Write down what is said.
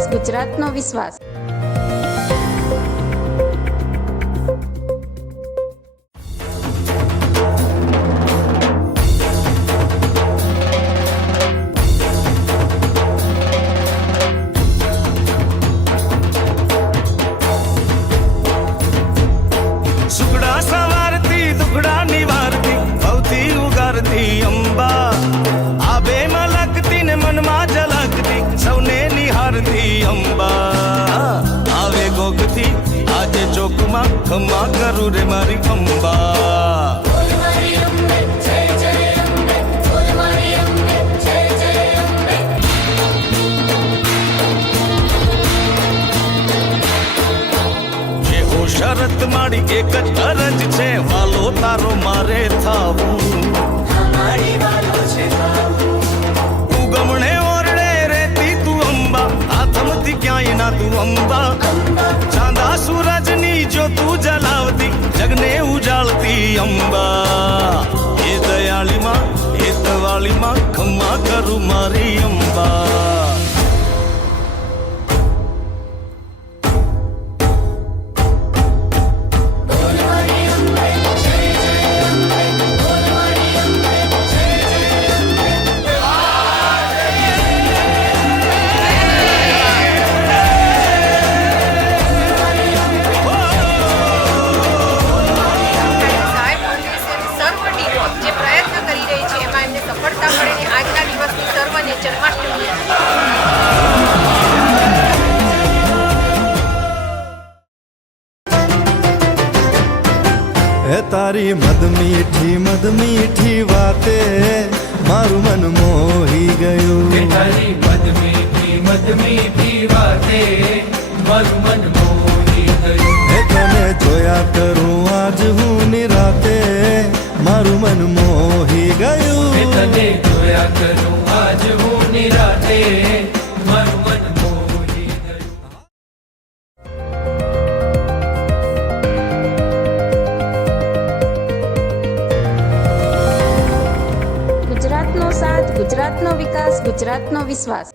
વિકાસ, ગુજરાતનો વિશ્વાસ. સુગડા સવારતી દુખડા નિવારતી ભવતી ઉગારતી અંબા આબે મલકતી ને મનમાં ઝલકતી સૌને નિહારતી અંબા આવે ગોગથી આજે ચોકમાં ખમા કરું રે મારી અંબા. શરત માડી એક જ અરજ છે વાલો તારો મારે થાવું ઉગમણે ઓરડે રેતી તું અંબા હાથમથી ક્યાંય ના તું અંબા ચાંદા સૂરજની જો તું જલાવતી જગને ઉજાળતી અંબા એ દયાળીમાં એ તવાળીમાં ખમ્મા કરું મારી અંબા. હે તારી મદ મીઠી વાતે મારું મન મોહી ગયું. હે તારી મદ મીઠી વાતે મારું મન મોહી ગયું. હે તને જોયા કરું આજ હું નિરાતે મારું મન મોહી ગયું. હે તને જોયા કરું આજ હું નિરાતે મારું મન મોહી ગયું. ગુજરાતનો સાથ, ગુજરાતનો વિકાસ, ગુજરાતનો વિશ્વાસ.